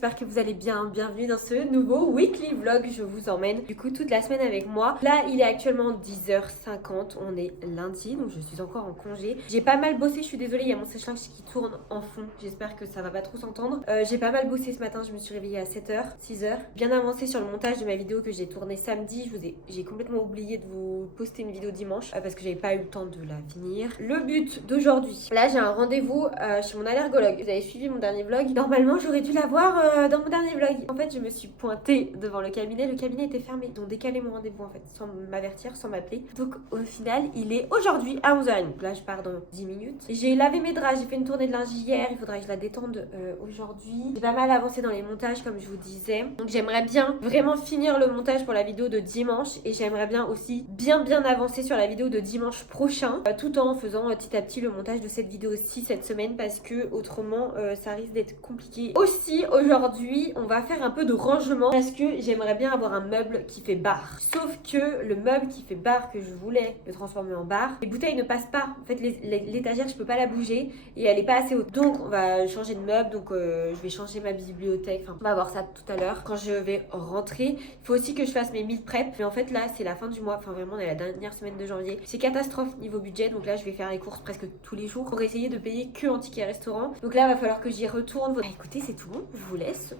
j'espère que vous allez bien. Bienvenue dans ce nouveau weekly vlog, je vous emmène du coup toute la semaine avec moi. Là il est actuellement 10h50, on est lundi donc je suis encore en congé. J'ai pas mal bossé, je suis désolée, il y a mon sèche-linge qui tourne en fond, j'espère que ça va pas trop s'entendre. J'ai pas mal bossé ce matin, je me suis réveillée à 7h, 6h. Bien avancé sur le montage de ma vidéo que j'ai tournée samedi, j'ai complètement oublié de vous poster une vidéo dimanche parce que j'avais pas eu le temps de la finir. Le but d'aujourd'hui, là j'ai un rendez-vous chez mon allergologue. Vous avez suivi mon dernier vlog. Normalement, j'aurais dû la voir dans mon dernier vlog. En fait, je me suis pointée devant le cabinet était fermé. Ils ont décalé mon rendez-vous en fait, sans m'avertir, sans m'appeler. Donc au final, il est aujourd'hui à 11h30. Donc là, je pars dans 10 minutes. J'ai lavé mes draps, j'ai fait une tournée de linge hier. Il faudra que je la détende aujourd'hui. J'ai pas mal avancé dans les montages, comme je vous disais. Donc j'aimerais bien vraiment finir le montage pour la vidéo de dimanche. Et j'aimerais bien aussi bien avancer sur la vidéo de dimanche prochain. Tout en faisant petit à petit le montage de cette vidéo aussi cette semaine. Parce que autrement, ça risque d'être compliqué. Aussi, aujourd'hui, on va faire un peu de rangement parce que j'aimerais bien avoir un meuble qui fait bar. Sauf que le meuble qui fait bar que je voulais le transformer en bar, les bouteilles ne passent pas. En fait, l'étagère, je peux pas la bouger et elle est pas assez haute. Donc, on va changer de meuble. Donc, je vais changer ma bibliothèque. Enfin, on va voir ça tout à l'heure quand je vais rentrer. Il faut aussi que je fasse mes meal prep. Mais en fait, là, c'est la fin du mois. Enfin, vraiment, on est la dernière semaine de janvier. C'est catastrophe niveau budget. Donc là, je vais faire les courses presque tous les jours pour essayer de payer que en ticket restaurant. Donc là, il va falloir que j'y retourne. Ah, écoutez, c'est tout. Je vous laisse.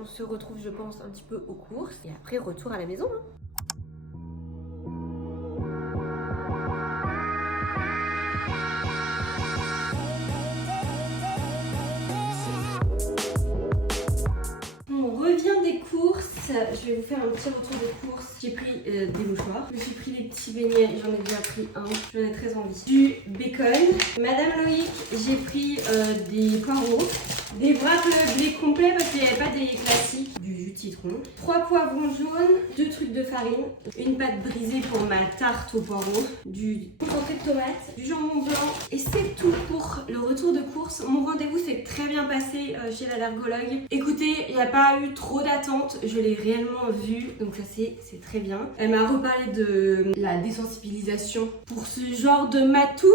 On se retrouve, je pense, un petit peu aux courses. Et après, retour à la maison. On revient des courses. Je vais vous faire un petit retour de courses. J'ai pris des mouchoirs. Je me suis pris des petits beignets. J'en ai déjà pris un. J'en ai très envie. Du bacon. Madame Loïc, j'ai pris des poireaux. Des wraps blé complet parce qu'il n'y avait pas des classiques. Du jus de citron. 3 poivrons jaunes. 2 trucs de farine. Une pâte brisée pour ma tarte aux poireaux. Du concentré de tomates. Du jambon blanc. Et c'est tout pour le retour de course. Mon rendez-vous s'est très bien passé chez l'allergologue. Écoutez, il n'y a pas eu trop d'attente. Je l'ai réellement vu. Donc ça c'est très bien. Elle m'a reparlé de la désensibilisation pour ce genre de matou.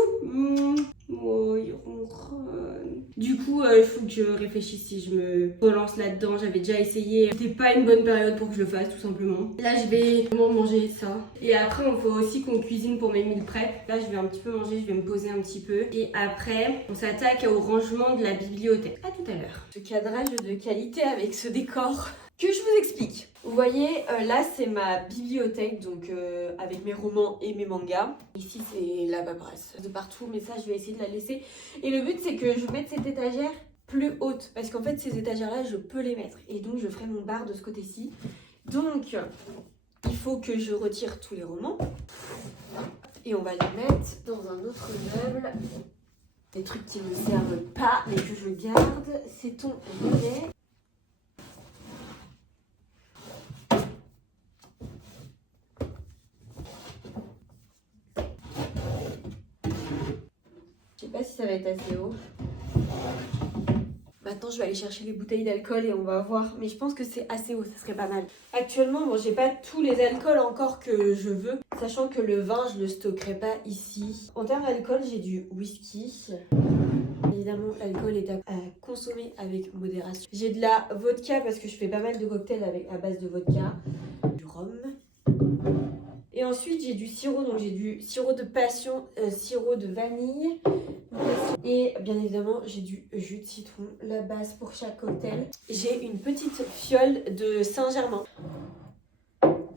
Oh, il ronronne. Du coup, il faut que je réfléchisse si je me relance là-dedans. J'avais déjà essayé. C'était pas une bonne période pour que je le fasse, tout simplement. Là, je vais vraiment manger ça. Et après, il faut aussi qu'on cuisine pour mes meal prep. Là, je vais un petit peu manger, je vais me poser un petit peu. Et après, on s'attaque au rangement de la bibliothèque. À tout à l'heure. Ce cadrage de qualité avec ce décor que je vous explique. Vous voyez, là c'est ma bibliothèque, donc avec mes romans et mes mangas. Ici c'est la paperasse de partout, mais ça je vais essayer de la laisser. Et le but c'est que je mette cette étagère plus haute, parce qu'en fait ces étagères là je peux les mettre. Et donc je ferai mon bar de ce côté-ci. Donc il faut que je retire tous les romans. Et on va les mettre dans un autre meuble. Des trucs qui ne me servent pas et que je garde, c'est ton bonnet. Je sais pas si ça va être assez haut. Maintenant, je vais aller chercher les bouteilles d'alcool et on va voir. Mais je pense que c'est assez haut, ça serait pas mal. Actuellement, bon, j'ai pas tous les alcools encore que je veux. Sachant que le vin, je le stockerai pas ici. En termes d'alcool, j'ai du whisky. Évidemment, l'alcool est à consommer avec modération. J'ai de la vodka parce que je fais pas mal de cocktails à base de vodka. Du rhum. Et ensuite, j'ai du sirop, donc j'ai du sirop de passion, sirop de vanille. Et bien évidemment, j'ai du jus de citron, la base pour chaque cocktail. J'ai une petite fiole de Saint-Germain.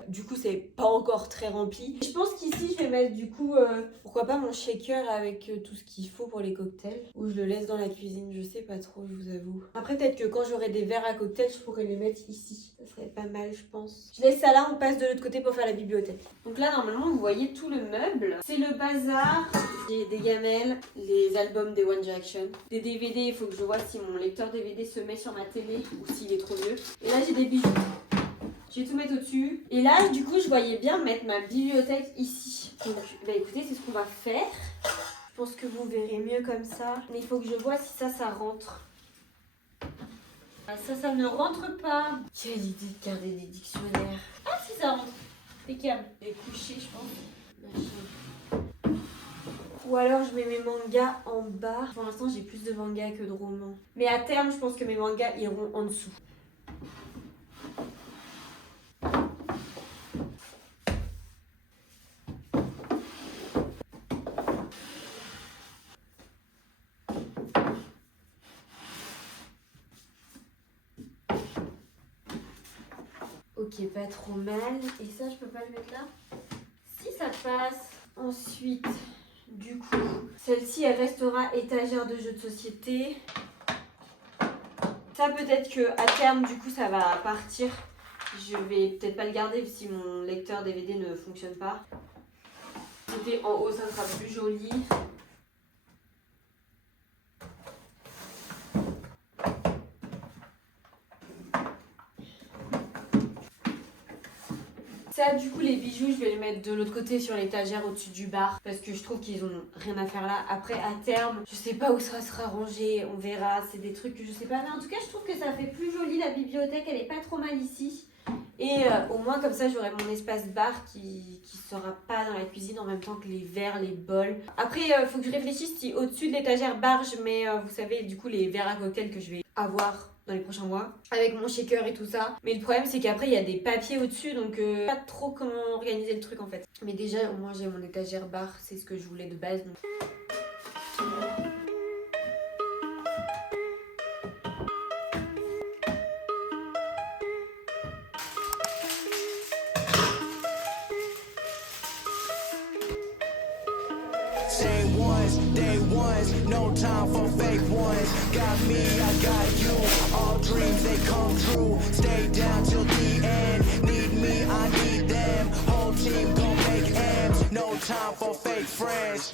Du coup, c'est pas encore très rempli. Je pense qu'ici, je vais mettre du coup, pourquoi pas mon shaker avec tout ce qu'il faut pour les cocktails. Ou je le laisse dans la cuisine, je sais pas trop, je vous avoue. Après, peut-être que quand j'aurai des verres à cocktail, je pourrais les mettre ici. Ça serait pas mal, je pense. Je laisse ça là, on passe de l'autre côté pour faire la bibliothèque. Donc là, normalement, vous voyez tout le meuble. C'est le bazar. J'ai des gamelles, les albums des One Direction. Des DVD, il faut que je vois si mon lecteur DVD se met sur ma télé ou s'il est trop vieux. Et là, j'ai des bijoux. Je vais tout mettre au-dessus. Et là, du coup, je voyais bien mettre ma bibliothèque ici. Donc, bah écoutez, c'est ce qu'on va faire. Je pense que vous verrez mieux comme ça. Mais il faut que je vois si ça rentre. Ah, ça ne rentre pas. Quelle idée de garder des dictionnaires. Ah, si ça rentre. Impeccable. Je vais coucher, je pense. Machin. Ou alors je mets mes mangas en bas. Pour l'instant, j'ai plus de mangas que de romans. Mais à terme, je pense que mes mangas iront en dessous. Ok, pas trop mal. Et ça, je peux pas le mettre là? Si ça passe. Ensuite, du coup, celle-ci, elle restera étagère de jeux de société. Ça, peut-être qu'à terme, du coup, ça va partir. Je vais peut-être pas le garder si mon lecteur DVD ne fonctionne pas. Côté en haut, ça sera plus joli. Ça, du coup, les bijoux, je vais les mettre de l'autre côté sur l'étagère au-dessus du bar parce que je trouve qu'ils ont rien à faire là. Après, à terme, je sais pas où ça sera rangé, on verra. C'est des trucs que je sais pas. Mais en tout cas, je trouve que ça fait plus joli. La bibliothèque, elle est pas trop mal ici. Et au moins, comme ça, j'aurai mon espace bar qui sera pas dans la cuisine en même temps que les verres, les bols. Après, faut que je réfléchisse si au-dessus de l'étagère bar, je mets, vous savez, du coup, les verres à cocktail que je vais avoir dans les prochains mois avec mon shaker et tout ça. Mais le problème c'est qu'après il y a des papiers au-dessus donc pas trop comment organiser le truc en fait. Mais déjà au moins j'ai mon étagère bar, c'est ce que je voulais de base. Donc... Same ones, day ones, no time for fake ones. Got me, I got you. All dreams they come true. Stay down till the end. Need me, I need them. Whole team gon' make M's. No time for fake friends.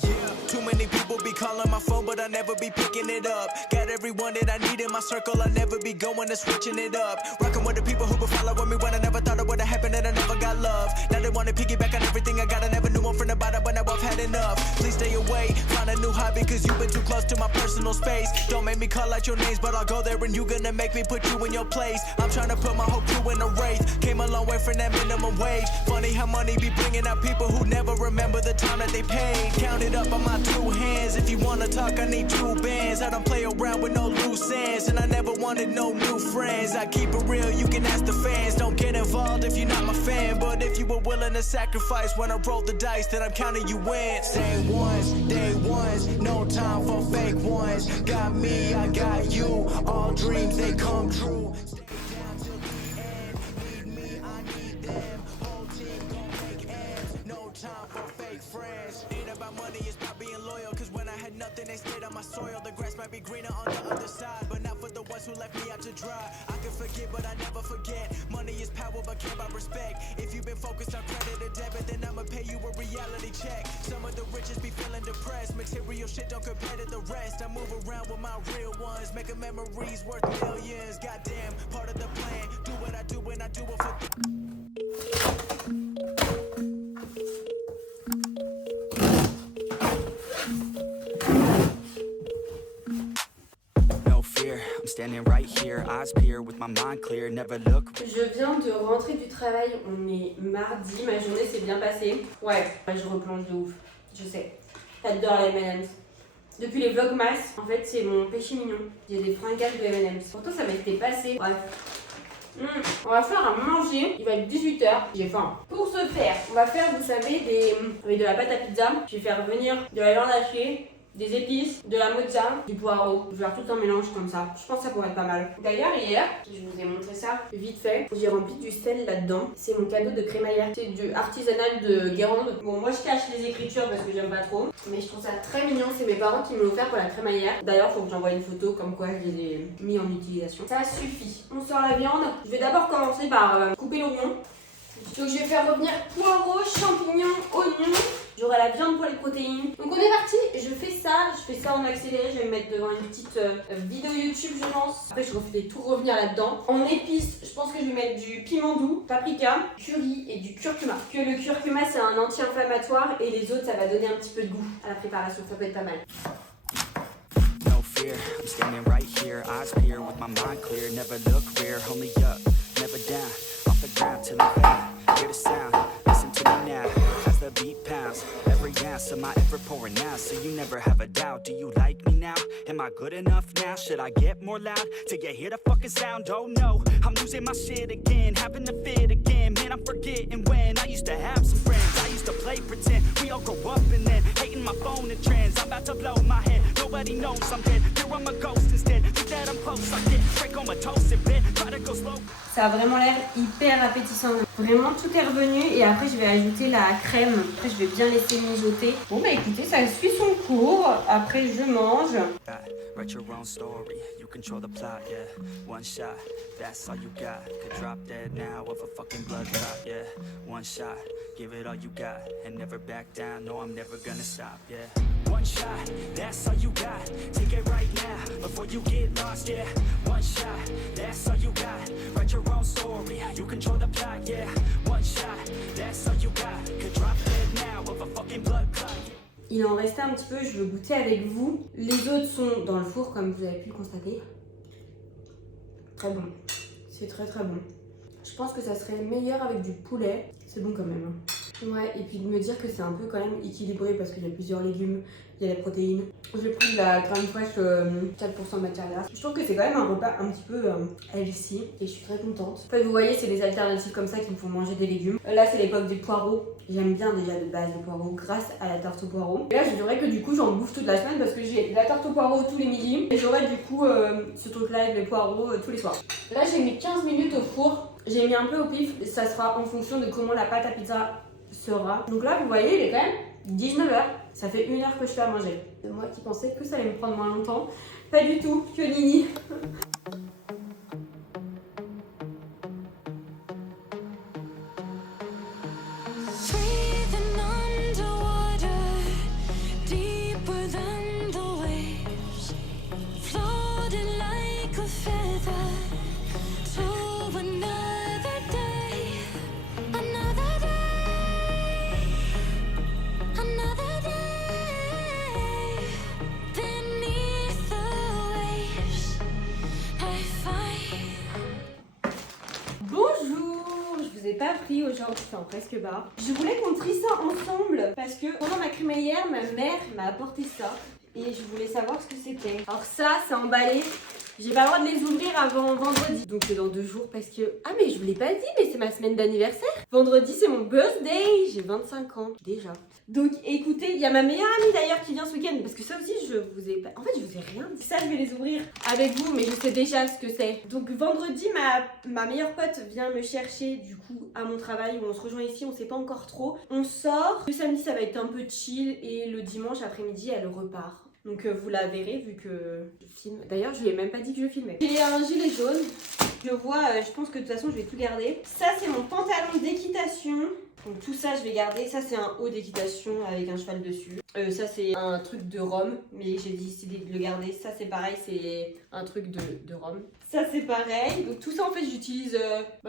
Too many people be calling my phone, but I never be picking it up. Got everyone that I need in my circle. I never be going and switching it up. Rocking with the people who been following me when I never thought it would've happened and I never got love. Now they wanna piggyback on everything I got. I never knew one from the bottom, but now I've had enough. Please stay away, find a new hobby, cause you've been too close to my personal space. Don't make me call out your names, but I'll go there and you gonna make me put you in your place. I'm trying to put my whole crew in a race. Came a long way from that minimum wage. Funny how money be bringing out people who never remember the time that they paid. Count it up on my two hands. If you wanna talk, I need two bands. I don't play around with no loose ends, and I never wanted no new friends. I keep it real, you can ask the fans. Don't get involved if you're not my fan, but if you were willing to sacrifice when I roll the dice, then I'm counting you in. Same ones, day ones, no time for fake ones. Got me, I got you. All dreams they come true. Stay down till the end. Need me, I need them. Whole team gon' make ends. No time for fake friends. Ain't about money, it's about being loyal. Cause when I had nothing, they stayed on my soil. The grass might be greener on the other side, but not for the ones who left me out to dry. I can forget, but I never forget. Money is power, but care about respect. If you've been focused on credit or debit, then I'ma pay you a reality check. Some of the richest be feeling depressed. Material shit don't compare to the rest. I move around with my real ones, making memories worth millions. Goddamn, part of the plan. Do what I do when I do it for. I'm standing right here, eyes peer with my mind clear, never look. Je viens de rentrer du travail, on est mardi, ma journée s'est bien passée. Ouais, je replonge de ouf, je sais. J'adore les M&M's. Depuis les vlogmas, en fait c'est mon péché mignon. J'ai des fringales de M&M's. Pourtant ça m'était passé. Bref. On va faire à manger, il va être 18h, j'ai faim. Pour ce faire, on va faire, vous savez, avec de la pâte à pizza. Je vais faire venir de la viande hachée, des épices, de la mozza, du poireau. Je vais faire tout un mélange comme ça. Je pense que ça pourrait être pas mal. D'ailleurs, hier, je vous ai montré ça vite fait. J'ai rempli du sel là-dedans. C'est mon cadeau de crémaillère. C'est du artisanal de Guérande. Bon, moi je cache les écritures parce que j'aime pas trop. Mais je trouve ça très mignon. C'est mes parents qui me l'ont offert pour la crémaillère. D'ailleurs, faut que j'envoie une photo comme quoi je les ai mis en utilisation. Ça suffit. On sort la viande. Je vais d'abord commencer par couper l'oignon. Donc je vais faire revenir poireaux, champignons, oignons. J'aurai la viande pour les protéines. Donc on est parti, je fais ça en accéléré. Je vais me mettre devant une petite vidéo YouTube je pense. Après je refais tout revenir là-dedans. En épices, je pense que je vais mettre du piment doux, paprika, curry et du curcuma. Que le curcuma c'est un anti-inflammatoire et les autres ça va donner un petit peu de goût à la préparation, ça peut être pas mal. No fear, I'm standing right here, eyes peer with my mind clear, never look rear, only up, never down, off the ground till I'm found. Hear the sound, listen to me now, as the beat pounds, every ounce of my effort pouring out, so you never have a doubt. Do you like me now? Am I good enough now? Should I get more loud till you hear the fucking sound? Oh no, I'm losing my shit again, having to fit again. Man, I'm forgetting when I used to have some friends. I used to play pretend, we all grow up and then hating my phone and trends. I'm about to blow my head, nobody knows I'm dead. Here I'm a ghost instead, think that I'm close, I get Draco my toast in bed, try to go slow. Ça a vraiment l'air hyper appétissant. Vraiment tout est revenu et après je vais ajouter la crème. Après je vais bien laisser mijoter. Bon bah écoutez, ça suit son cours. Après je mange. Write your own story, you control the plot, yeah. One shot, that's all you got. Could drop dead now of a fucking blood clot, yeah. One shot, give it all you got, and never back down. No, I'm never gonna stop, yeah. One shot, that's all you got. Take it right now before you get lost, yeah. One shot, that's all you got. Write your own story, you control the plot, yeah. One shot, that's all you got. Could drop dead now of a fucking blood clot. Il en restait un petit peu, je veux goûter avec vous. Les autres sont dans le four comme vous avez pu le constater. Très bon, c'est très très bon. Je pense que ça serait meilleur avec du poulet. C'est bon quand même. Hein. Ouais, et puis de me dire que c'est un peu quand même équilibré parce qu'il y a plusieurs légumes, il y a les protéines. J'ai pris de la crème fraîche 4% de matière grasse. Je trouve que c'est quand même un repas un petit peu healthy et je suis très contente. En fait, vous voyez, c'est des alternatives comme ça qui me font manger des légumes. Là, c'est l'époque des poireaux. J'aime bien déjà de base les poireaux grâce à la tarte aux poireaux. Et là, je dirais que du coup, j'en bouffe toute la semaine parce que j'ai la tarte aux poireaux tous les midis et j'aurai du coup ce truc-là avec les poireaux tous les soirs. Là, j'ai mis 15 minutes au four. J'ai mis un peu au pif. Ça sera en fonction de comment la pâte à pizza sera. Donc là, vous voyez, il est quand même 19h. Ça fait 1 heure que je fais à manger. Moi qui pensais que ça allait me prendre moins longtemps. Pas du tout, que nini. Pas pris aujourd'hui, enfin presque pas. Je voulais qu'on trie ça ensemble parce que pendant ma crémaillère, ma mère m'a apporté ça et je voulais savoir ce que c'était. Alors ça, c'est emballé. J'ai pas le droit de les ouvrir avant vendredi. Donc c'est dans 2 jours parce que... Ah mais je vous l'ai pas dit, mais c'est ma semaine d'anniversaire. Vendredi, c'est mon birthday. J'ai 25 ans déjà. Donc écoutez, il y a ma meilleure amie d'ailleurs qui vient ce week-end. Parce que ça aussi, je vous ai pas... En fait, je vous ai rien dit. Ça, je vais les ouvrir avec vous, mais je sais déjà ce que c'est. Donc vendredi, ma meilleure pote vient me chercher du coup à mon travail où on se rejoint ici. On sait pas encore trop. On sort. Le samedi, ça va être un peu chill. Et le dimanche après-midi, elle repart. Donc vous la verrez vu que je filme. D'ailleurs, je lui ai même pas dit que je filmais. J'ai un gilet jaune. Je vois, je pense que de toute façon, je vais tout garder. Ça, c'est mon pantalon d'équitation. Donc tout ça, je vais garder. Ça, c'est un haut d'équitation avec un cheval dessus. Ça, c'est un truc de Rome, mais j'ai décidé de le garder. Ça, c'est pareil, c'est un truc de Rome. Ça, c'est pareil. Donc tout ça, en fait, j'utilise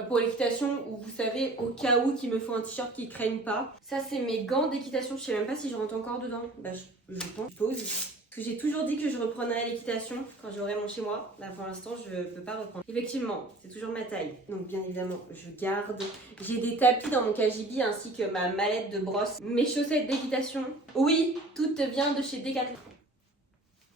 pour l'équitation ou vous savez, au cas où qu'il me faut un t-shirt qui craigne pas. Ça, c'est mes gants d'équitation. Je sais même pas si je rentre encore dedans. Bah, je pense. Je pose. Parce que j'ai toujours dit que je reprendrais l'équitation quand j'aurai mon chez moi. Là pour l'instant je peux pas reprendre. Effectivement, c'est toujours ma taille. Donc bien évidemment, je garde. J'ai des tapis dans mon KGB ainsi que ma mallette de brosse. Mes chaussettes d'équitation. Oui, tout vient de chez Decathlon.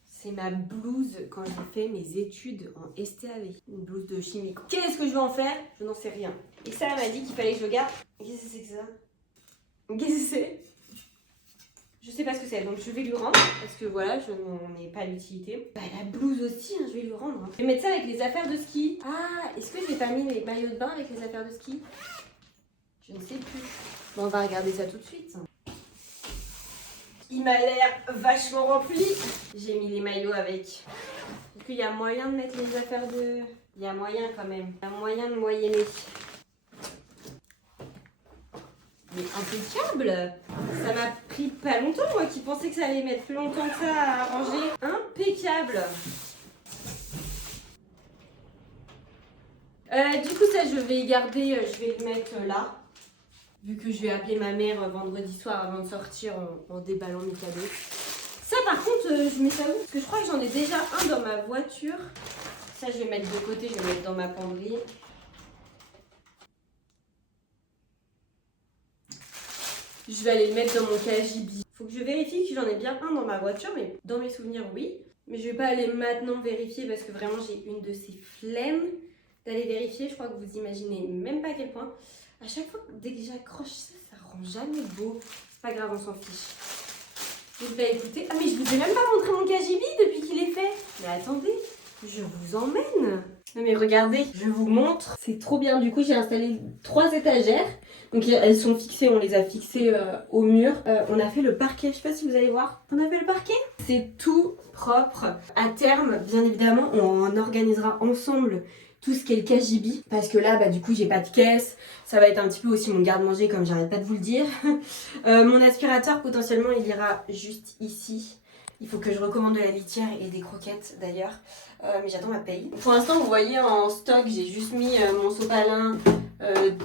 C'est ma blouse quand j'ai fait mes études en STAV. Une blouse de chimie. Qu'est-ce que je vais en faire? Je n'en sais rien. Et ça, elle m'a dit qu'il fallait que je le garde. Qu'est-ce que c'est que ça? Qu'est-ce que c'est? Je sais pas ce que c'est, donc je vais lui rendre parce que voilà, je n'en ai pas l'utilité. Bah la blouse aussi, hein, je vais lui rendre. Hein. Je vais mettre ça avec les affaires de ski. Ah, est-ce que j'ai pas mis les maillots de bain avec les affaires de ski? Je ne sais plus. Bon, on va regarder ça tout de suite. Il m'a l'air vachement rempli. J'ai mis les maillots avec. Est-ce qu'il y a moyen de mettre les affaires de... Il y a moyen quand même. Il y a moyen de moyenner. Mais impeccable! Ça m'a pris pas longtemps, moi qui pensais que ça allait mettre plus longtemps que ça à ranger. Impeccable! Du coup, ça, je vais garder, je vais le mettre là. Vu que je vais appeler ma mère vendredi soir avant de sortir en déballant mes cadeaux. Ça, par contre, je mets ça où? Parce que je crois que j'en ai déjà un dans ma voiture. Ça, je vais mettre de côté, je vais mettre dans ma penderie. Je vais aller le mettre dans mon KGB. Faut que je vérifie que j'en ai bien un dans ma voiture, mais dans mes souvenirs, oui. Mais je vais pas aller maintenant vérifier parce que vraiment j'ai une de ces flemmes d'aller vérifier. Je crois que vous imaginez même pas à quel point. À chaque fois, dès que j'accroche ça, ça rend jamais beau. C'est pas grave, on s'en fiche. Donc bah écoutez, ah mais je vous ai même pas montré mon KGB depuis qu'il est fait. Mais attendez, je vous emmène. Non mais regardez, je vous montre. C'est trop bien. Du coup, j'ai installé 3 étagères. Donc elles sont fixées, on les a fixées au mur. On a fait le parquet, je sais pas si vous allez voir. On a fait le parquet. C'est tout propre. À terme, bien évidemment, on organisera ensemble tout ce qui est le cagibi. Parce que là, du coup, j'ai pas de caisse. Ça va être un petit peu aussi mon garde-manger, comme j'arrête pas de vous le dire. Mon aspirateur, potentiellement, il ira juste ici. Il faut que je recommande de la litière et des croquettes d'ailleurs. Mais j'attends ma paye. Pour l'instant, vous voyez en stock, j'ai juste mis mon sopalin.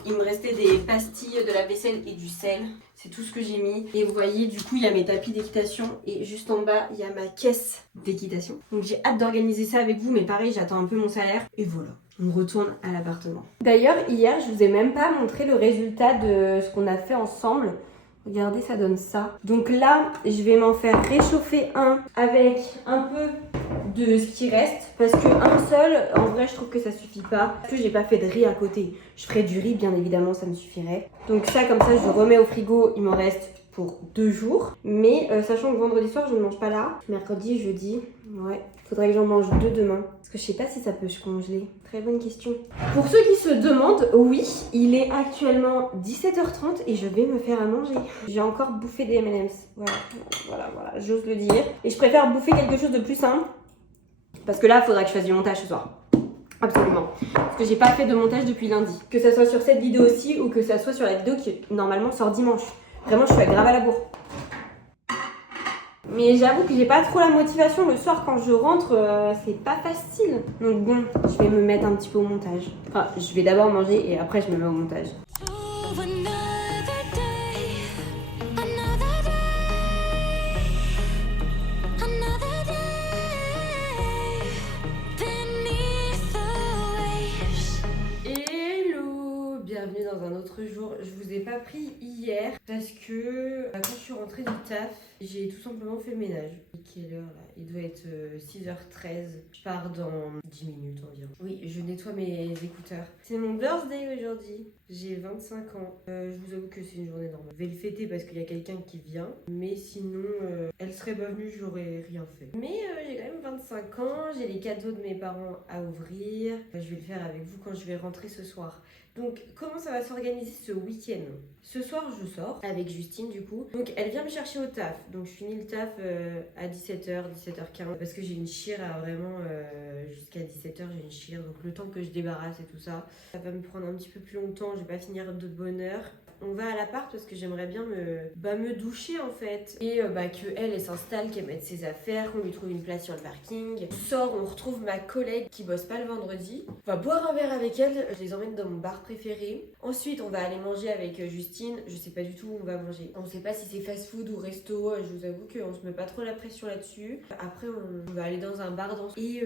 Il me restait des pastilles de la vaisselle et du sel. C'est tout ce que j'ai mis. Et vous voyez, du coup, il y a mes tapis d'équitation. Et juste en bas, il y a ma caisse d'équitation. Donc j'ai hâte d'organiser ça avec vous. Mais pareil, j'attends un peu mon salaire. Et voilà, on retourne à l'appartement. D'ailleurs, hier, je vous ai même pas montré le résultat de ce qu'on a fait ensemble. Regardez, ça donne ça. Donc là, je vais m'en faire réchauffer un avec un peu de ce qui reste. Parce que un seul, en vrai, je trouve que ça suffit pas. Parce que j'ai pas fait de riz à côté. Je ferai du riz, bien évidemment, ça me suffirait. Donc ça, comme ça, je le remets au frigo. Il m'en reste pour 2 jours. Mais sachant que vendredi soir, je ne mange pas là. Mercredi, jeudi, ouais. Faudrait que j'en mange 2 demain. Parce que je sais pas si ça peut se congeler. Très bonne question. Pour ceux qui se demandent, oui, il est actuellement 17h30 et je vais me faire à manger. J'ai encore bouffé des M&M's. Voilà, j'ose le dire. Et je préfère bouffer quelque chose de plus simple. Parce que là, il faudra que je fasse du montage ce soir. Absolument. Parce que j'ai pas fait de montage depuis lundi. Que ça soit sur cette vidéo aussi ou que ça soit sur la vidéo qui normalement sort dimanche. Vraiment, je suis grave à la bourre. Mais j'avoue que j'ai pas trop la motivation le soir quand je rentre, c'est pas facile. Donc bon, je vais me mettre un petit peu au montage. Enfin, je vais d'abord manger et après je me mets au montage. Bienvenue dans un autre jour. Je vous ai pas pris hier parce que quand je suis rentrée du taf, j'ai tout simplement fait le ménage. Quelle heure là? Il doit être 6h13. Je pars dans 10 minutes environ. Oui, je nettoie mes écouteurs. C'est mon birthday aujourd'hui. J'ai 25 ans. Je vous avoue que c'est une journée normale. Je vais le fêter parce qu'il y a quelqu'un qui vient. Mais sinon, elle serait pas venue, j'aurais rien fait. Mais j'ai quand même 25 ans. J'ai les cadeaux de mes parents à ouvrir. Je vais le faire avec vous quand je vais rentrer ce soir. Donc, comment ça va s'organiser ce week-end? Ce soir, je sors avec Justine, du coup. Donc, elle vient me chercher au taf. Donc, je finis le taf à 17h, 17h15. Parce que j'ai une chire à vraiment... jusqu'à 17h, j'ai une chire. Donc, le temps que je débarrasse et tout ça, ça va me prendre un petit peu plus longtemps. Je vais pas finir de bonne heure. On va à l'appart parce que j'aimerais bien me doucher en fait. Et qu'elle s'installe, qu'elle mette ses affaires, qu'on lui trouve une place sur le parking. On sort, on retrouve ma collègue qui bosse pas le vendredi. On va boire un verre avec elle, je les emmène dans mon bar préféré. Ensuite, on va aller manger avec Justine. Je sais pas du tout où on va manger. On sait pas si c'est fast food ou resto. Je vous avoue qu'on se met pas trop la pression là-dessus. Après, on va aller dans un bar dans... Et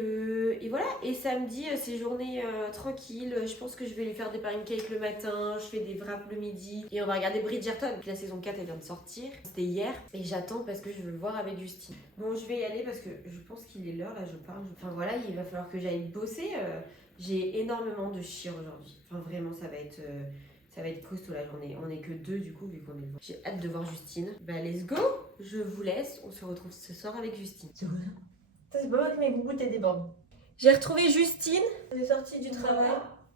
voilà. Et samedi, c'est journée tranquille. Je pense que je vais lui faire des pancakes le matin. Je fais des wraps le midi. Et on va regarder Bridgerton. La saison 4 elle vient de sortir. C'était hier. Et j'attends parce que je veux le voir avec Justine. Bon, je vais y aller parce que je pense qu'il est l'heure. Là, je parle. Enfin voilà, il va falloir que j'aille bosser. J'ai énormément de chire aujourd'hui. Enfin vraiment, ça va être costaud la journée. On est que 2 du coup, vu qu'on est... J'ai hâte de voir Justine. Let's go. Je vous laisse. On se retrouve ce soir avec Justine. C'est quoi ça? C'est pas moi qui mes gougouttes et des bornes. J'ai retrouvé Justine. Elle est sortie du travail.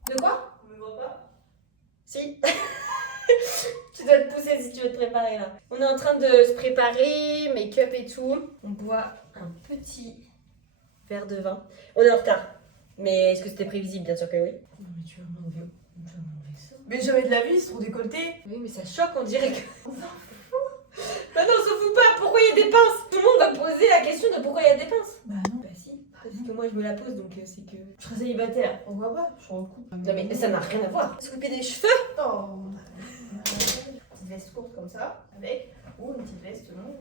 De quoi? On me voit pas? Si. Tu dois te pousser si tu veux te préparer là. On est en train de se préparer, make-up et tout. On boit un petit verre de vin. On est en retard. Mais est-ce que c'était prévisible? Bien sûr que oui. Non mais tu vas m'enlever ça. Mais jamais de la vie, c'est trop décolleté. Oui, mais ça choque, on dirait que... On s'en fout. Bah non, on s'en fout pas. Pourquoi il y a des pinces? Tout le monde va poser la question de pourquoi il y a des pinces. Bah non. Bah si. Parce que moi je me la pose donc c'est que... Je serais célibataire. On voit pas, je suis en couple. Non mais ça n'a rien à voir. S'occuper des cheveux. Oh. Une petite veste courte comme ça, avec, ou une petite veste longue.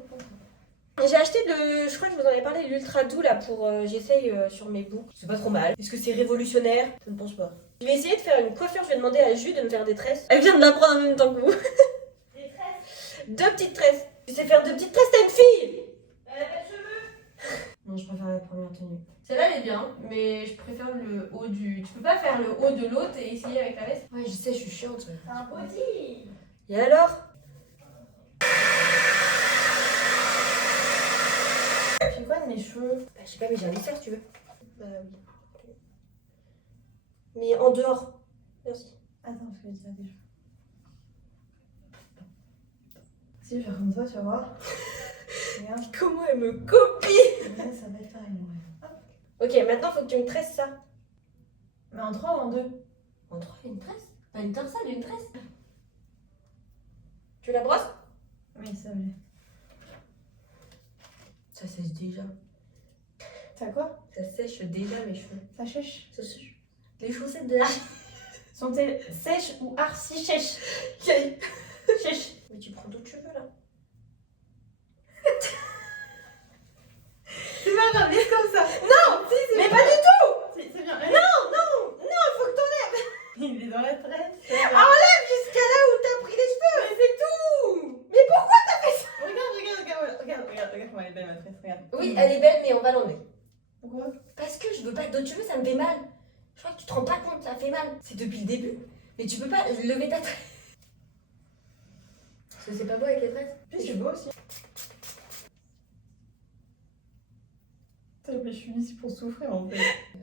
J'ai acheté je crois que je vous en ai parlé, l'ultra doux là pour j'essaye sur mes boucles. C'est pas trop mal. Est-ce que c'est révolutionnaire? Je ne pense pas. Je vais essayer de faire une coiffure, je vais demander à Jules de me faire des tresses. Elle vient de l'apprendre en même temps que vous. Des tresses? 2 petites tresses. Tu sais faire 2 petites tresses, t'es une fille. Elle a pas de cheveux? Non, je préfère la première tenue. Celle-là elle est bien, mais je préfère le haut du... Tu peux pas faire le haut de l'autre et essayer avec la veste? Ouais, je sais, je suis chiante. C'est un body. Et alors? Je fais quoi de mes cheveux? Bah, je sais pas, mais j'ai un lisseur si tu veux. Bah oui. Mais en dehors. Merci. Attends, je vais dire déjà. Si je vais faire comme ça, tu vas voir. Regarde. Comment elle me copie? Ouais, ça va être pareil. Ouais. Ok, maintenant faut que tu me tresses ça. Mais en 3 ou en 2? En 3, une tresse? Pas une torsade, une tresse. Tu la brosses? Oui, ça va. Ça sèche déjà. T'as quoi? Ça sèche déjà mes cheveux. Ça sèche? Ça sèche. Les chaussettes de la... Sont-elles sèches ou archi-sèches? Sèches. Mais tu prends d'autres cheveux là. C'est pas grave, laisse comme ça. Non, si, c'est mais pas du tout. C'est bien. Non, il faut que t'enlèves. Il est dans la tresse. Enlève jusqu'à là où t'as pris les cheveux. Mais c'est tout. Mais pourquoi t'as fait ça? Regarde, comment elle est belle ma tresse, regarde. Oui, elle est belle, mais on va l'enlever. Pourquoi? Parce que je veux pas d'autres cheveux, ça me fait mal. Je crois que tu te rends pas compte, ça fait mal. C'est depuis le début. Mais tu peux pas lever ta tresse. Parce que c'est pas beau avec les tresses. Puis c'est beau aussi. Putain, mais je suis ici pour souffrir en fait.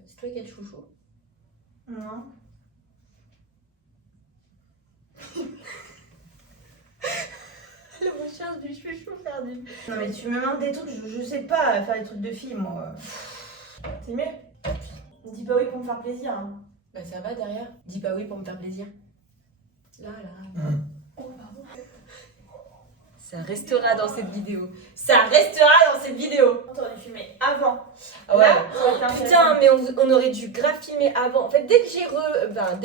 C'est toi qui as le chouchou. Non. Le recherche du chouchou perdu. Non mais tu me demandes des trucs, je sais pas faire des trucs de filles moi. C'est mieux. Dis pas oui pour me faire plaisir. Hein. Bah ça va derrière. Dis pas oui pour me faire plaisir. Là. Oh pardon. Ça restera dans cette vidéo. Ça restera dans cette vidéo. On aurait dû filmer avant. Ah ouais. Là, ça aurait été intéressant. Putain, mais on aurait dû grave filmer avant. En fait, dès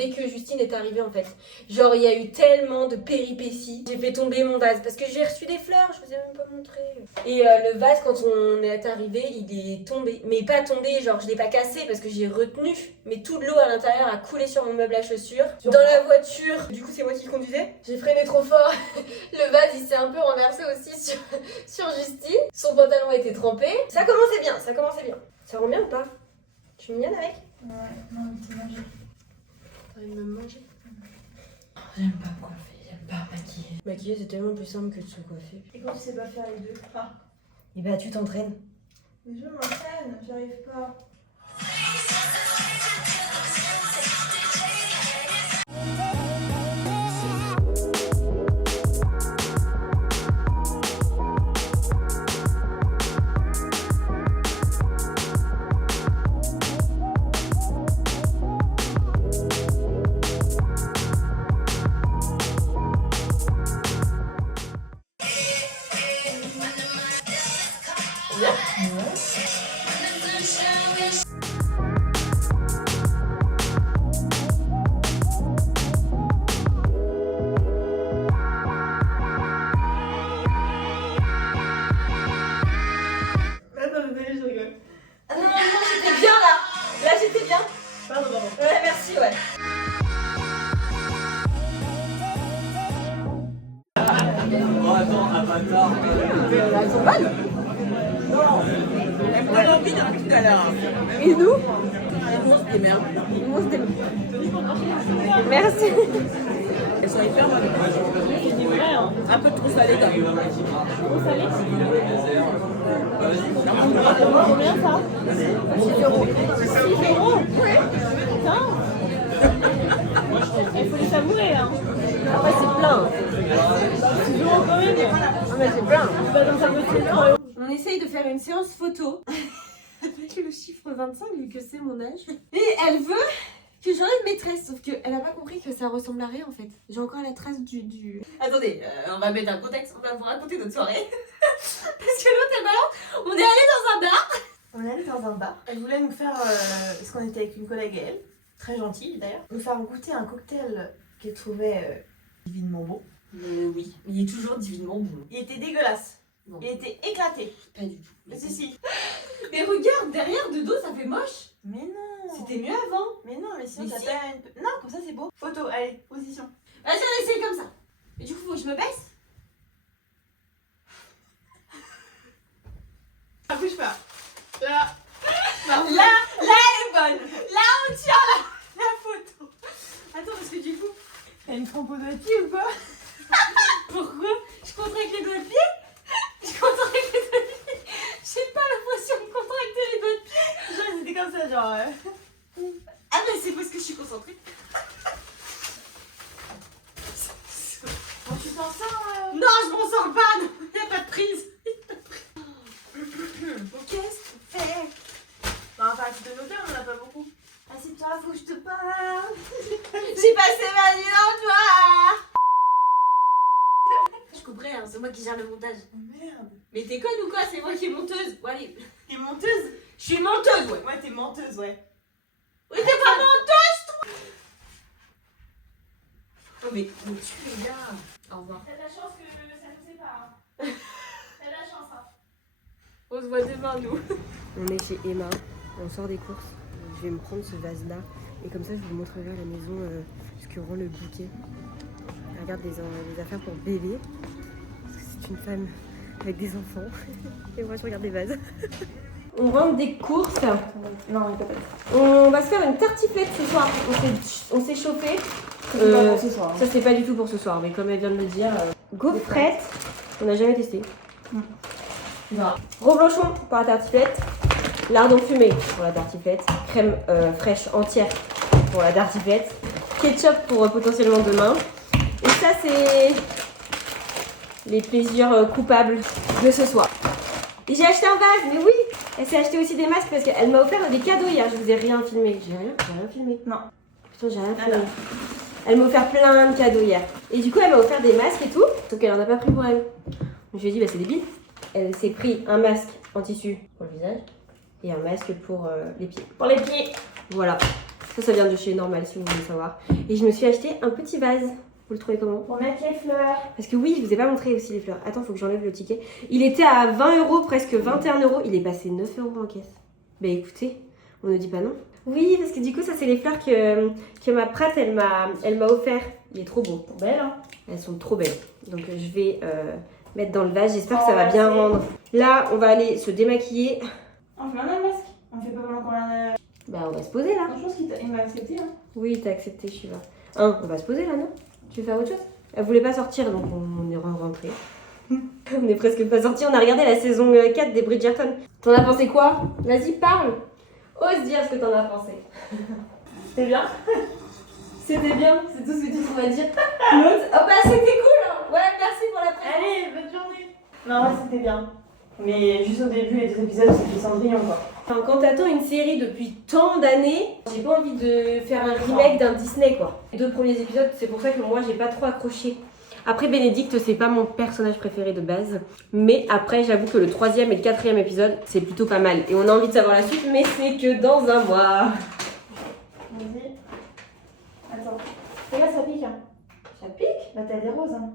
que Justine est arrivée, en fait, genre, il y a eu tellement de péripéties. J'ai fait tomber mon vase parce que j'ai reçu des fleurs, je vous ai même pas montré. Et le vase, quand on est arrivé, il est tombé. Mais pas tombé, genre, je l'ai pas cassé parce que j'ai retenu. Mais toute l'eau à l'intérieur a coulé sur mon meuble à chaussures. Dans la voiture, du coup, c'est moi qui conduisais. J'ai freiné trop fort. Le vase, il s'est un peu renversé aussi sur Justine. Son pantalon était trempé. Ça commençait bien, ça commençait bien. Ça rend bien ou pas? Je suis mignonne avec? Ouais, non, t'es mangé. T'as envie de me manger? J'aime pas me coiffer, j'aime pas maquiller. Maquiller, c'est tellement plus simple que de se coiffer. Et quand tu sais pas faire les deux? Ah. Et bah, tu t'entraînes. Mais je m'entraîne, j'arrive pas. Attends, désolé, je rigole. Ah non, j'étais bien là. Là, j'étais bien. Pardon. Ouais, merci, ouais. Elles sont bonnes. Et nous? Merci. Elles sont hyper bonnes. Un peu trop salées quand même. Trop salées? Combien ça? 6 euros. 6 euros? Oui. Putain. Il faut les savourer hein. Après, c'est plein. 6 euros quand même. Ah, mais c'est plein. C'est pas dans un petit 3 euros. On essaye de faire une séance photo avec le chiffre 25 vu que c'est mon âge. Et elle veut que j'enlève mes tresses, sauf qu'elle a pas compris que ça ressemble à rien en fait. J'ai encore la trace du... Attendez, on va mettre un contexte, on va vous raconter notre soirée. Parce que l'autre est malin, on est allé dans un bar. On est allé dans un bar. Elle voulait nous faire, parce qu'on était avec une collègue à elle, très gentille d'ailleurs, nous faire goûter un cocktail qu'elle trouvait divinement beau. Oui, il est toujours divinement bon. Il était dégueulasse. Non. Il était éclaté. Pas du tout. Mais si. Mais regarde, derrière de dos ça fait moche. Mais non. C'était mieux avant. Mais non, mais sinon Mais ça si. fait une... Non, comme ça c'est beau. Photo, allez, position. Vas-y, on essaye comme ça. Et du coup, faut que je me baisse. Ah, bouge pas. Là. Là, elle est bonne. Là, on tient la photo. Attends, parce que du coup, t'as une trempe aux doigts de pied ou quoi? Pourquoi? Je contracte les doigts de pied? Je contracte les doigts de pied. J'ai pas l'impression de contracter les doigts de pied. Genre, c'était comme ça, genre. t'en sors. Non, je m'en sors pas. Il n'y a pas de prise. Qu'est-ce que tu fais? Non, enfin, tu te noter, on en a pas beaucoup. Assieds-toi, faut que je te parle. J'ai passé ma nuit dans toi. Je couperai, hein, c'est moi qui gère le montage. Merde. Mais t'es conne ou quoi? C'est moi qui est monteuse. Bon, allez. T'es menteuse? Je suis menteuse, ouais. Ouais, t'es menteuse, ouais. Oui, t'es pas menteuse, toi. Oh, mais tu es là. Au revoir. T'as de la chance que ça nous sépare. T'as de la chance, hein. On se voit demain, nous. On est chez Emma, on sort des courses. Je vais me prendre ce vase-là. Et comme ça, je vous montrerai à la maison ce que rend le bouquet. Elle regarde des affaires pour bébé. Parce que c'est une femme avec des enfants. Et moi, je regarde des vases. On rentre des courses. Non, il peut pas. On va se faire une tartiflette ce soir. On s'est chauffé. Ce soir. Ça, c'est pas du tout pour ce soir. Mais comme elle vient de le dire, gaufrette, on n'a jamais testé. Reblochon pour la tartiflette, lardon fumé pour la tartiflette, crème fraîche entière pour la tartiflette, ketchup pour potentiellement demain. Et ça, c'est les plaisirs coupables de ce soir. Et j'ai acheté un vase, mais oui. Elle s'est acheté aussi des masques parce qu'elle m'a offert des cadeaux hier. Je vous ai rien filmé. J'ai rien filmé. Non. Putain, j'ai rien filmé. Elle m'a offert plein de cadeaux hier. Et du coup, elle m'a offert des masques et tout. Sauf qu'elle en a pas pris pour elle. Je lui ai dit, bah c'est débile. Elle s'est pris un masque en tissu pour le visage et un masque pour les pieds. Pour les pieds. Voilà. Ça vient de chez Normal si vous voulez savoir. Et je me suis acheté un petit vase. Vous le trouvez comment? Pour mettre les fleurs. Parce que oui, je vous ai pas montré aussi les fleurs. Attends, faut que j'enlève le ticket. Il était à 20 €, presque 21 €. Il est passé 9 € en caisse. Bah écoutez, on ne dit pas non. Oui, parce que du coup, ça c'est les fleurs que ma prate, elle m'a offert. Il est trop beau. Belle, hein. Elles sont trop belles. Donc je vais mettre dans le vase. J'espère que ça va bien rendre. Là, on va aller se démaquiller. On fait maintenant le masque. On fait pas pendant qu'on a. Bah, on va se poser là. Je pense qu'il m'a accepté, hein. Oui, t'as accepté, je suis là. On va se poser là, non? Tu veux faire autre chose? Elle voulait pas sortir, donc on est rentré. On est presque pas sorti. On a regardé la saison 4 des Bridgerton. T'en as pensé quoi? Vas-y, parle. Ose dire ce que t'en as pensé. C'était bien. C'était bien, c'est tout ce que tu trouves à dire. L'autre, oh bah c'était cool, hein. Ouais, merci pour la présence. Allez, bonne journée. Non, ouais, c'était bien. Mais juste au début, les 2 épisodes, c'était Cendrillon, quoi. Enfin, quand t'attends une série depuis tant d'années, j'ai pas envie de faire un remake d'un Disney, quoi. Les 2 premiers épisodes, c'est pour ça que moi j'ai pas trop accroché. Après, Bénédicte, c'est pas mon personnage préféré de base. Mais après, j'avoue que le 3e et le 4e épisode, c'est plutôt pas mal. Et on a envie de savoir la suite, mais c'est que dans un mois. Vas-y. Attends. Regarde, ça pique, hein. Ça pique? Bah, t'as des roses, hein.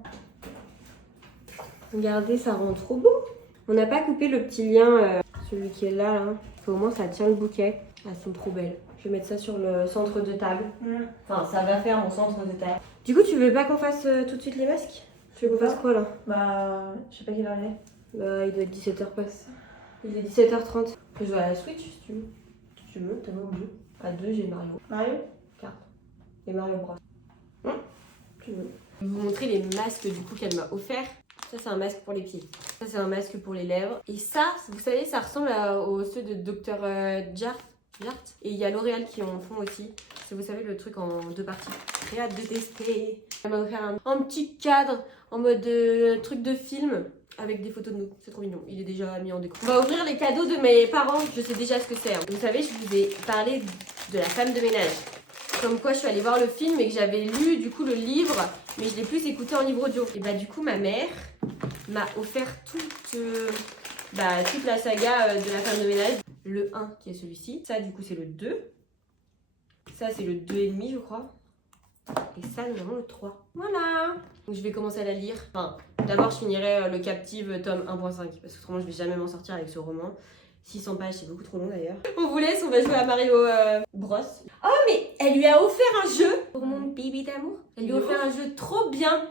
Regardez, ça rend trop beau. On n'a pas coupé le petit lien, celui qui est là, là. Au moins, ça tient le bouquet. Elles sont trop belles. Je vais mettre ça sur le centre de table. Enfin, ça va faire mon centre de table. Du coup, tu veux pas qu'on fasse tout de suite les masques? Tu veux qu'on fasse quoi là? Bah, je sais pas quelle heure il est. Bah, il doit être 17h passe. Il est 17h30. Je vais à la Switch si tu veux. Si tu veux, t'as même oublié. À 2, j'ai Mario. Mario? Carte. Et Mario Bros. Tu veux. Je vais vous montrer les masques du coup qu'elle m'a offert. Ça, c'est un masque pour les pieds. Ça, c'est un masque pour les lèvres. Et ça, vous savez, ça ressemble aux ceux de Dr. Jart. Et il y a L'Oréal qui en font aussi. C'est, vous savez, le truc en 2 parties. J'ai hâte de tester. Elle m'a offert un petit cadre en mode truc de film avec des photos de nous. C'est trop mignon. Il est déjà mis en déco. On va ouvrir les cadeaux de mes parents. Je sais déjà ce que c'est. Hein. Vous savez, je vous ai parlé de la femme de ménage. Comme quoi, je suis allée voir le film et que j'avais lu du coup le livre, mais je l'ai plus écouté en livre audio. Et bah du coup, ma mère m'a offert toute la saga de la femme de ménage. Le 1 qui est celui-ci. Ça, du coup, c'est le 2. Ça, c'est le 2,5, je crois. Et ça, nous avons le 3. Voilà. Donc, je vais commencer à la lire. Enfin, d'abord, je finirai le Captive tome 1.5. Parce que autrement, je vais jamais m'en sortir avec ce roman. 600 pages, c'est beaucoup trop long d'ailleurs. On vous laisse, on va jouer à Mario Bros. Oh, mais elle lui a offert un jeu pour mon bébé d'amour. Elle lui a offert un jeu trop bien.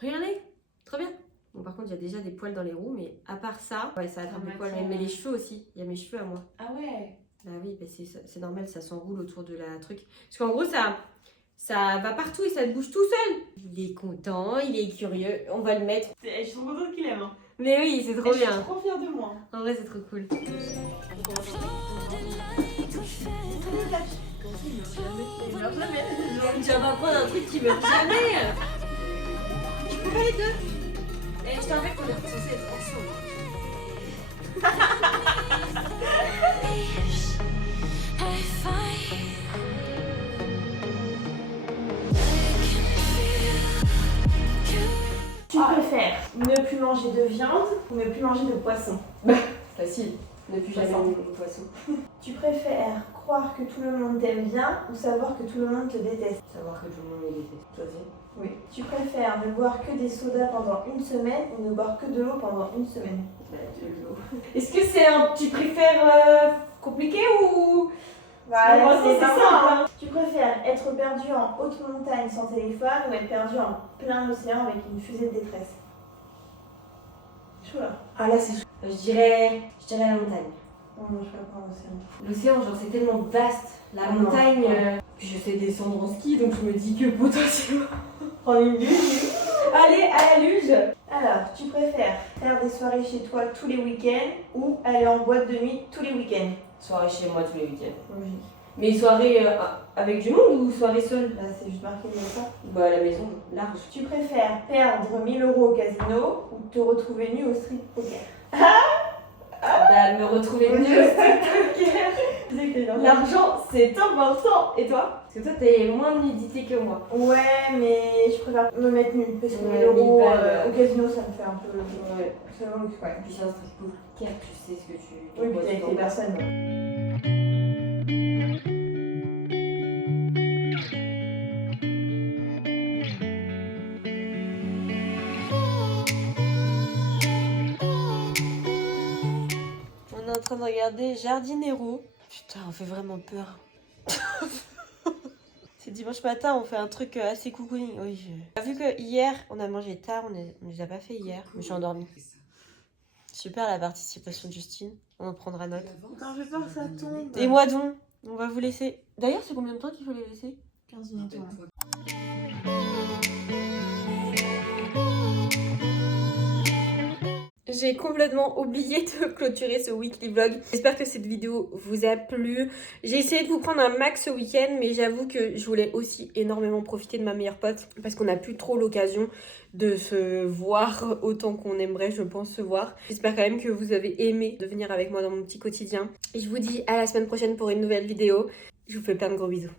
Regardez, trop bien. Bon, par contre, il y a déjà des poils dans les roues, mais à part ça, ouais, ça attrape les poils. Mais les cheveux aussi, il y a mes cheveux à moi. Ah ouais. Bah oui, bah c'est normal, ça s'enroule autour de la truc. Parce qu'en gros, ça va partout et ça bouge tout seul. Il est content, il est curieux, on va le mettre. Je suis trop contente qu'il aime. Hein. Mais oui, c'est trop Je bien. suis trop fière de moi. En vrai, c'est trop cool. Tu vas pas prendre un truc qui meurt jamais. les deux. Et je t'en fait qu'on est censé être ensemble. Tu préfères ne plus manger de viande ou ne plus manger de poisson? Facile, ne plus jamais manger de poisson. Tu préfères croire que tout le monde t'aime bien ou savoir que tout le monde te déteste? Savoir que tout le monde me déteste. Toi aussi. Oui. Tu préfères ne boire que des sodas pendant une semaine ou ne boire que de l'eau pendant une semaine? De l'eau. Est-ce que c'est un tu préfères compliqué ou... Voilà, c'est pas simple, simple, hein. Tu préfères être perdu en haute montagne sans téléphone ou être perdu en plein océan avec une fusée de détresse? Chaud là. Ah là c'est chaud. Je dirais la montagne. Oh non, je peux pas prendre l'océan. L'océan, genre c'est tellement vaste. La Ah, montagne, non. puis je sais descendre en ski donc je me dis que potentiellement. Prends une luge. Allez, à la luge. Alors, tu préfères faire des soirées chez toi tous les week-ends ou aller en boîte de nuit tous les week-ends? Soirée chez moi tous les week-ends. Logique. Mais soirée avec du monde ou soirée seule? Là, c'est juste marqué comme ça. Bah à la maison, large. Tu préfères perdre 1000 € au casino ou te retrouver nu au street poker? Bah me retrouver mieux. Là. L'argent c'est important. Et toi? Parce que toi t'as moins de nudité que moi. Ouais, mais je préfère me mettre nue parce que Ouais, 1000 € 1000 balles, au casino, ça me fait un peu. Ouais. Ça me manque, ouais. Puis c'est un street poker, tu sais ce que tu. Oui, puis avec les personnes. On est en train de regarder Jardinero. Putain, on fait vraiment peur. C'est dimanche matin, on fait un truc assez coucouning. Oui, vu que hier, on a mangé tard, on ne les a pas fait hier, mais je suis endormie. Super la participation de Justine, on en prendra note. Attends, j'ai peur que ça tombe. Et moi donc, on va vous laisser. D'ailleurs, c'est combien de temps qu'il faut les laisser? 15 minutes. Ouais. J'ai complètement oublié de clôturer ce weekly vlog. J'espère que cette vidéo vous a plu. J'ai essayé de vous prendre un max ce week-end, mais j'avoue que je voulais aussi énormément profiter de ma meilleure pote parce qu'on n'a plus trop l'occasion de se voir autant qu'on aimerait, je pense, se voir. J'espère quand même que vous avez aimé de venir avec moi dans mon petit quotidien. Et je vous dis à la semaine prochaine pour une nouvelle vidéo. Je vous fais plein de gros bisous.